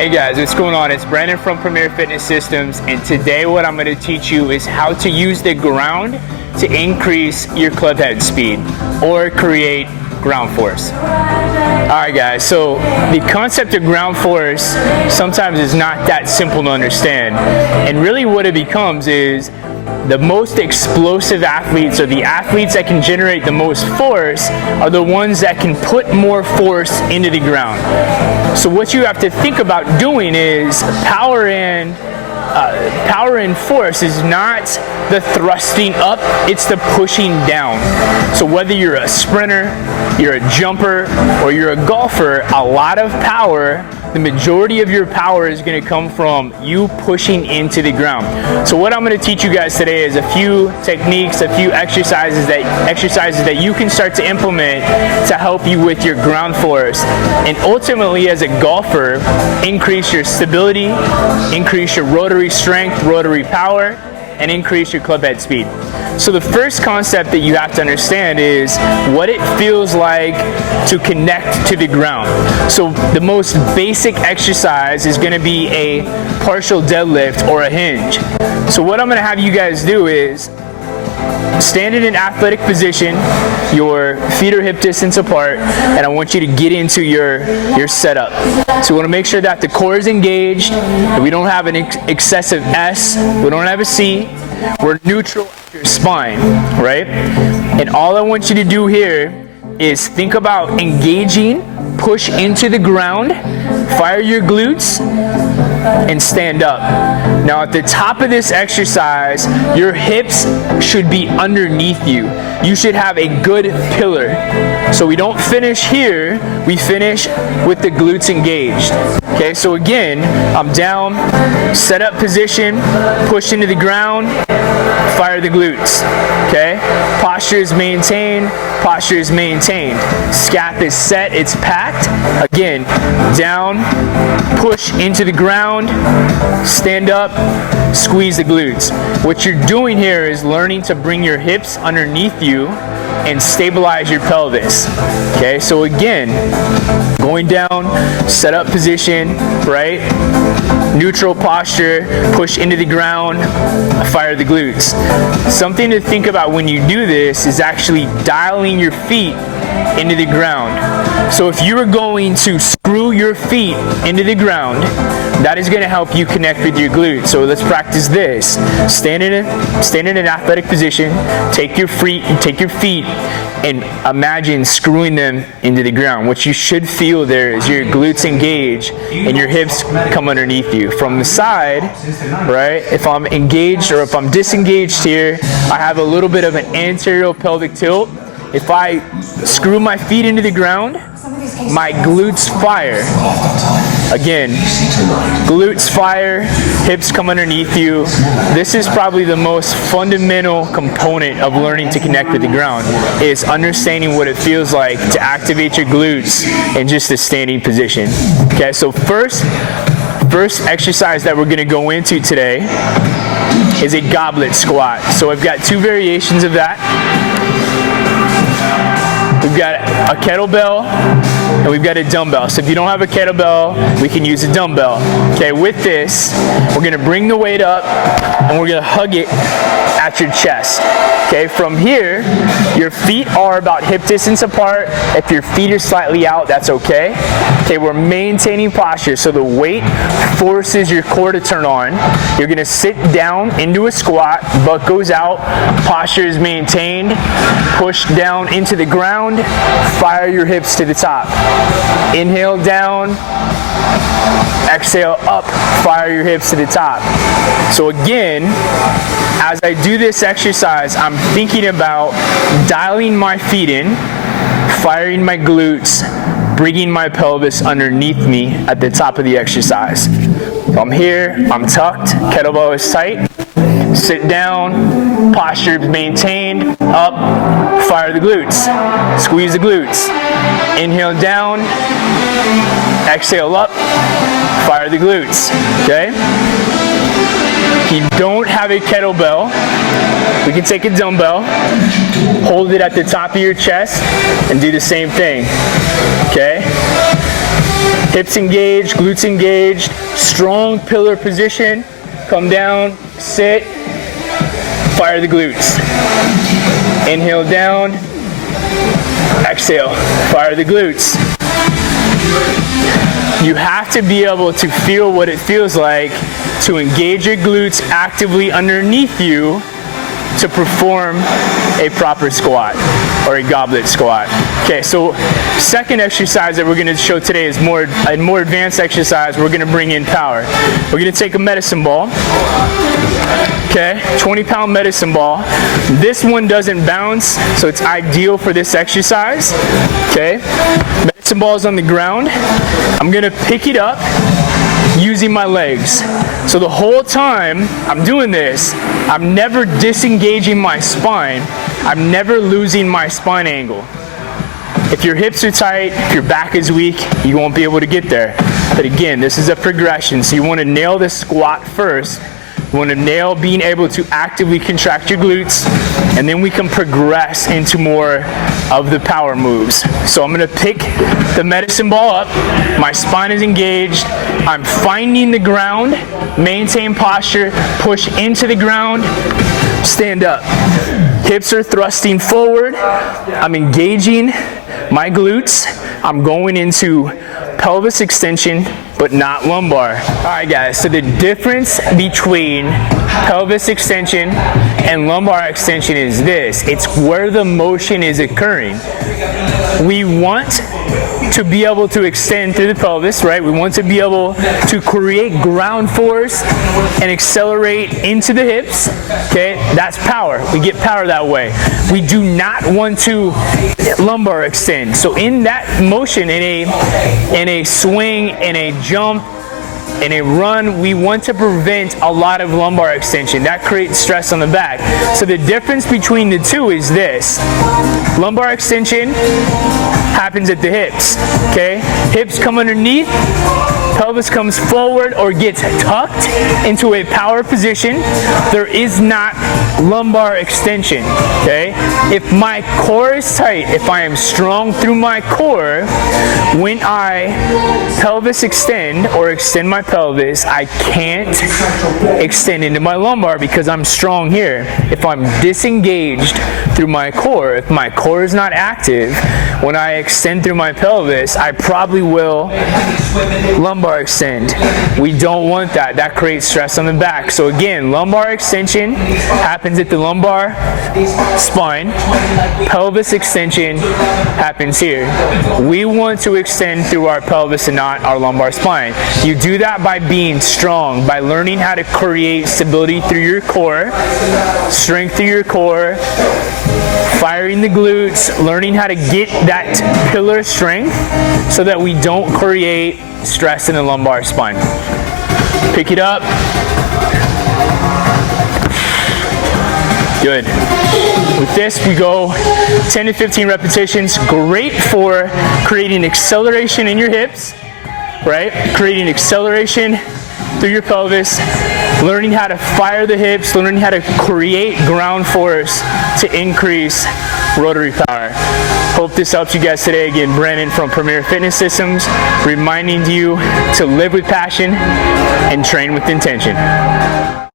Hey guys, what's going on? It's Brandon from Premier Fitness Systems, and today what I'm going to teach you is how to use the ground to increase your club head speed or create ground force. Alright guys, so the concept of ground force sometimes is not that simple to understand, and really what it becomes is the most explosive athletes, or the athletes that can generate the most force, are the ones that can put more force into the ground. So what you have to think about doing is power and force is not the thrusting up, it's the pushing down. So whether you're a sprinter, you're a jumper, or you're a golfer, a lot of power, the majority of your power is going to come from you pushing into the ground. So what I'm going to teach you guys today is a few techniques, a few exercises that you can start to implement to help you with your ground force, and ultimately as a golfer, increase your stability, increase your rotary strength, rotary power, and increase your club head speed. So the first concept that you have to understand is what it feels like to connect to the ground. So the most basic exercise is going to be a partial deadlift or a hinge. So what I'm going to have you guys do is stand in an athletic position, your feet are hip distance apart, and I want you to get into your setup. So we want to make sure that the core is engaged, that we don't have an excessive S, we don't have a C, we're neutral at your spine, right? And all I want you to do here is think about engaging, push into the ground, fire your glutes, and stand up. Now at the top of this exercise, your hips should be underneath you. You should have a good pillar. So we don't finish here, we finish with the glutes engaged. Okay, so again, I'm down, set up position, push into the ground, fire the glutes. Okay, posture is maintained, posture is maintained. Scap is set, it's packed. Again, down, push into the ground, stand up, squeeze the glutes. What you're doing here is learning to bring your hips underneath you and stabilize your pelvis. Okay, so again, going down, set up position, right? Neutral posture, push into the ground, fire the glutes. Something to think about when you do this is actually dialing your feet into the ground. So if you were going to screw your feet into the ground, that is going to help you connect with your glutes. So let's practice this. Stand in an athletic position, take your feet and imagine screwing them into the ground. What you should feel there is your glutes engage and your hips come underneath you. From the side, right, if I'm engaged or if I'm disengaged here, I have a little bit of an anterior pelvic tilt. If I screw my feet into the ground, my glutes fire. Again, glutes fire, hips come underneath you. This is probably the most fundamental component of learning to connect with the ground, is understanding what it feels like to activate your glutes in just a standing position. Okay, so first exercise that we're going to go into today is a goblet squat. So I've got two variations of that. We've got a kettlebell and we've got a dumbbell. So if you don't have a kettlebell, we can use a dumbbell. Okay, with this, we're gonna bring the weight up and we're gonna hug it at your chest. Okay, from here, your feet are about hip distance apart. If your feet are slightly out, that's okay. Okay, we're maintaining posture, so the weight forces your core to turn on. You're gonna sit down into a squat, butt goes out, posture is maintained, push down into the ground, fire your hips to the top. Inhale down, exhale up, fire your hips to the top. So again, as I do this exercise, I'm thinking about dialing my feet in, firing my glutes, bringing my pelvis underneath me at the top of the exercise. So I'm here, I'm tucked, kettlebell is tight, sit down, posture maintained, up, fire the glutes, squeeze the glutes, inhale down, exhale up, fire the glutes, okay? If you don't have a kettlebell, we can take a dumbbell, hold it at the top of your chest, and do the same thing, okay? Hips engaged, glutes engaged, strong pillar position. Come down, sit, fire the glutes. Inhale down, exhale, fire the glutes. You have to be able to feel what it feels like to engage your glutes actively underneath you to perform a proper squat or a goblet squat. Okay, so second exercise that we're going to show today is a more advanced exercise. We're going to bring in power. We're going to take a medicine ball. Okay, 20-pound medicine ball. This one doesn't bounce, so it's ideal for this exercise. Okay, medicine ball is on the ground. I'm going to pick it up using my legs. So the whole time I'm doing this, I'm never disengaging my spine. I'm never losing my spine angle. If your hips are tight, if your back is weak, you won't be able to get there. But again, this is a progression. So you want to nail the squat first. You want to nail being able to actively contract your glutes, and then we can progress into more of the power moves. So I'm going to pick the medicine ball up. My spine is engaged. I'm finding the ground, maintain posture, push into the ground, stand up. Hips are thrusting forward. I'm engaging my glutes. I'm going into pelvis extension, but not lumbar. All right, guys, so the difference between pelvis extension and lumbar extension is this. It's where the motion is occurring. We want to be able to extend through the pelvis, right? We want to be able to create ground force and accelerate into the hips, okay? That's power. We get power that way. We do not want to lumbar extend. So in that motion, in a swing, in a jump, in a run, we want to prevent a lot of lumbar extension. That creates stress on the back. So the difference between the two is this. Lumbar extension happens at the hips, okay? Hips come underneath, pelvis comes forward or gets tucked into a power position. There is not lumbar extension, okay? If my core is tight, if I am strong through my core, when I pelvis extend or extend my pelvis, I can't extend into my lumbar because I'm strong here. If I'm disengaged through my core, if my core is not active, when I extend through my pelvis, I probably will lumbar extend. We don't want that. That creates stress on the back. So again, lumbar extension happens at the lumbar spine. Pelvis extension happens here. We want to extend through our pelvis and not our lumbar spine. You do that by being strong, by learning how to create stability through your core, strength through your core, firing the glutes, learning how to get that pillar strength so that we don't create stress in the lumbar spine. Pick it up. Good. With this, we go 10 to 15 repetitions. Great for creating acceleration in your hips, right? Creating acceleration through your pelvis, learning how to fire the hips, learning how to create ground force to increase rotary power. Hope this helps you guys today. Again, Brandon from Premier Fitness Systems, reminding you to live with passion and train with intention.